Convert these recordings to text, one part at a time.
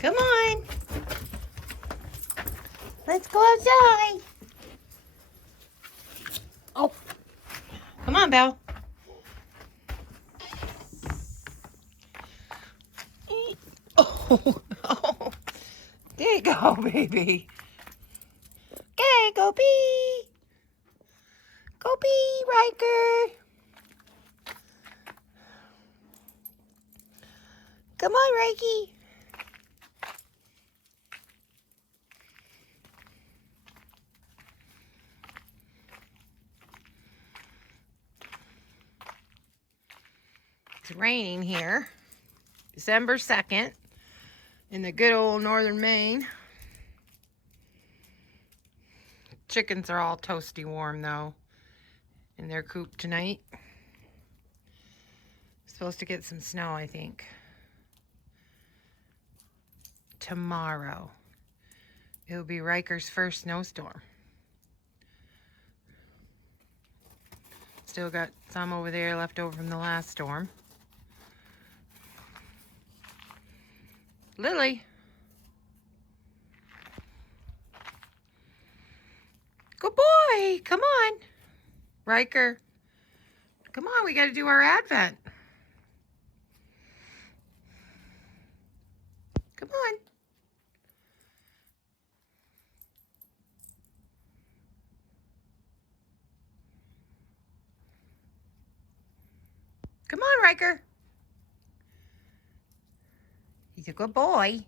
Come on. Let's go outside. Oh. Come on, Belle. Oh, oh. There you go, baby. Okay, go pee. Go pee, Ryker. Come on, Rykey. It's raining here. December 2nd in the good old northern Maine. Chickens are all toasty warm though in their coop tonight. Supposed to get some snow, I think. Tomorrow. It'll be Ryker's first snowstorm. Still got some over there left over from the last storm. Lily. Good boy. Come on. Ryker. Come on, we got to do our Advent. Come on. Come on, Ryker. He's a good boy.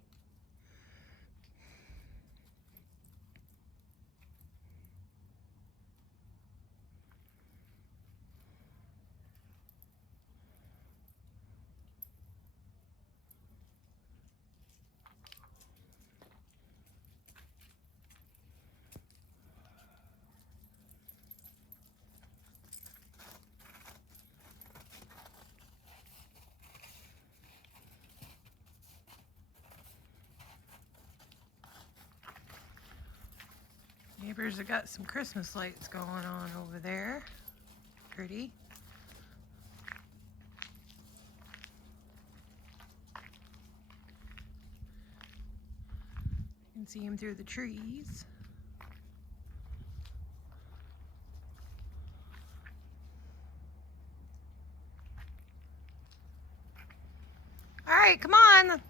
Neighbors have got some Christmas lights going on over there. Pretty. You can see them through the trees. All right, come on.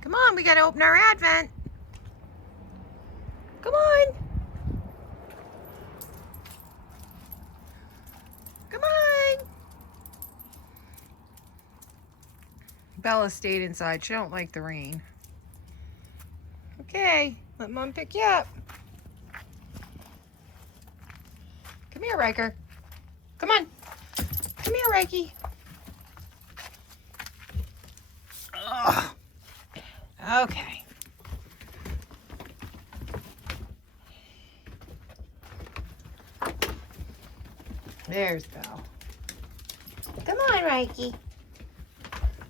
Come on, we gotta open our Advent. Come on. Come on. Bella stayed inside. She don't like the rain. Okay, let Mom pick you up. Come here, Ryker. Come on. Come here, Rykey. Ugh. Okay. There's Belle. Come on, Rykey.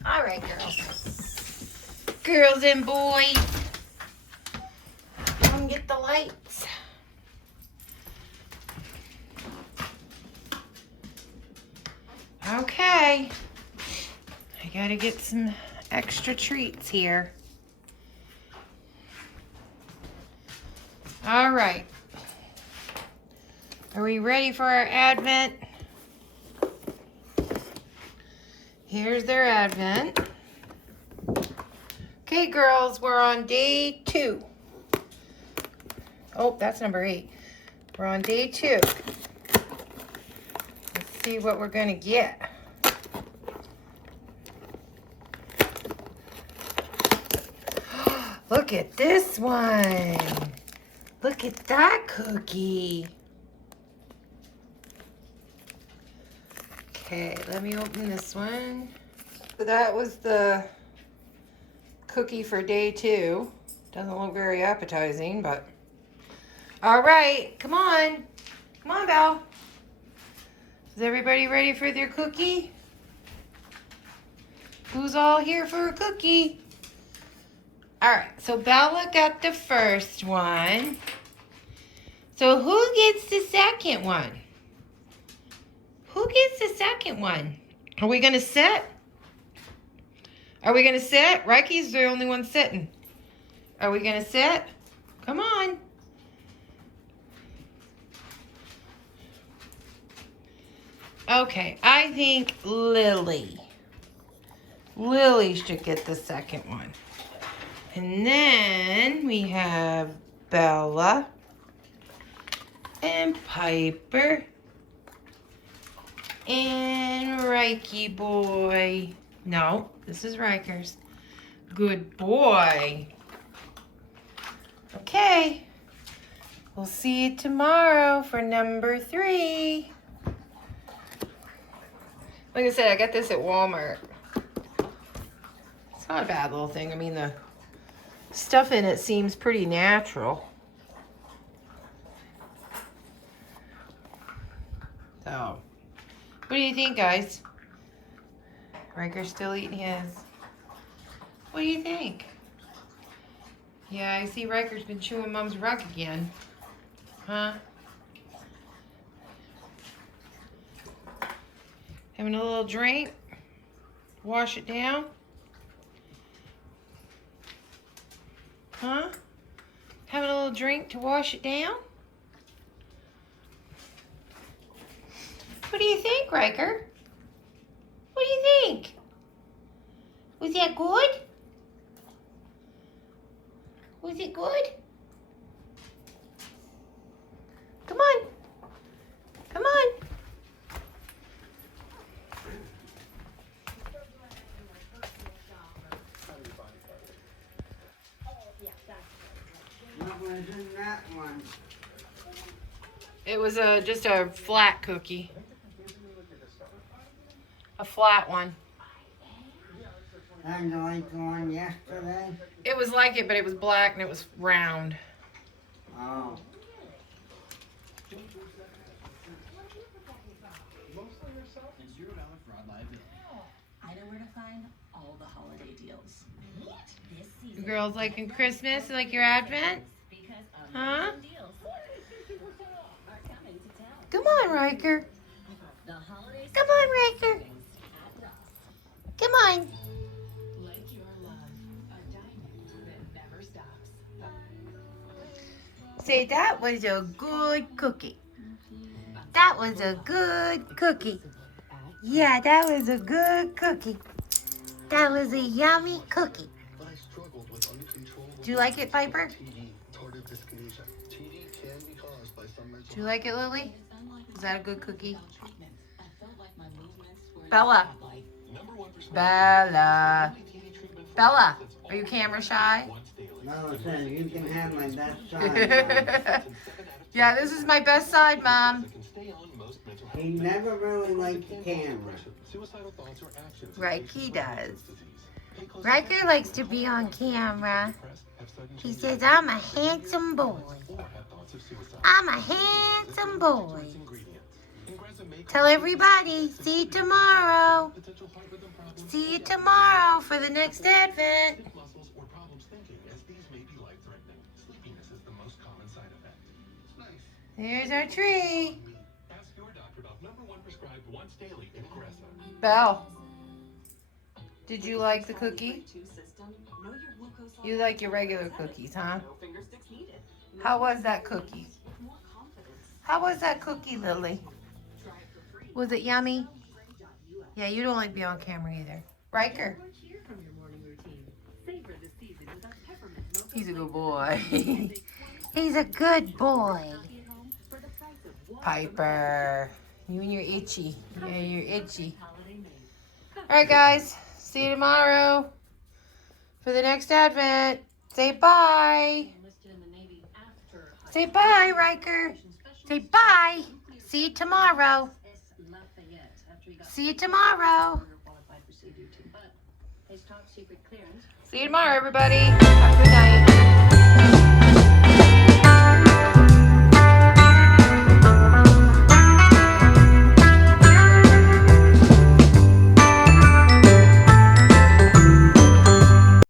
All right, girls. Girls and boys. Come get the lights. Okay. I gotta get some extra treats here. All right. Are we ready for our Advent? Here's their Advent. Okay, girls, we're on day 2. Oh, that's number 8. We're on day 2. Let's see what we're gonna get. Look at this one. Look at that cookie. Okay, let me open this one. That was the cookie for day 2. Doesn't look very appetizing, but all right, come on. Come on, Belle. Is everybody ready for their cookie? Who's all here for a cookie? All right, so Bella got the first one. So who gets the second one? Who gets the second one? Are we going to sit? Are we going to sit? Rykey's the only one sitting. Are we going to sit? Come on. Okay, I think Lily. Lily should get the second one. And then we have Bella and Piper and Rykey boy. No, this is RYKER'S. Good boy. Okay. We'll see you tomorrow for number 3. Like I said, I got this at Walmart. It's not a bad little thing. I mean, the stuff in it seems pretty natural. So, what do you think, guys? RYKER'S still eating his. What do you think? Yeah, I see RYKER'S been chewing Mom's rug again. Huh? Having a little drink. Wash it down. Huh? Having a little drink to wash it down? What do you think, RYKER? What do you think? Was that good? Was it good? Come on. Come on. What was in that one? It was just a flat cookie. A flat one. Kind of like the one yesterday? It was like it, but it was black and it was round. Oh. I know where to find all the holiday deals. This season, You girls liking Christmas? Like your Advent? Huh? Come on, RYKER. Come on, RYKER. Come on. Say that was a good cookie. That was a good cookie. Yeah, that was a good cookie. That was a yummy cookie. Do you like it, Piper? Do you like it, Lily? Is that a good cookie? Bella. Bella. Bella, are you camera shy? Mama said you can have my best side. Yeah, this is my best side, Mom. He never really liked the camera. Right, he does. RYKER likes to be on camera. He says, I'm a handsome boy. I'm a handsome boy. Tell everybody, see you tomorrow. See you tomorrow for the next Advent. There's our tree. Belle, did you like the cookie? You like your regular cookies, huh? How was that cookie? How was that cookie, Lily? Was it yummy? Yeah, you don't like to be on camera either. RYKER. He's a good boy. He's a good boy. Piper. You and your itchy. Yeah, you're itchy. Alright, guys. See you tomorrow for the next Advent. Say bye. Say bye, RYKER. Say bye. See you tomorrow. See you tomorrow. See you tomorrow, everybody. Have a good night.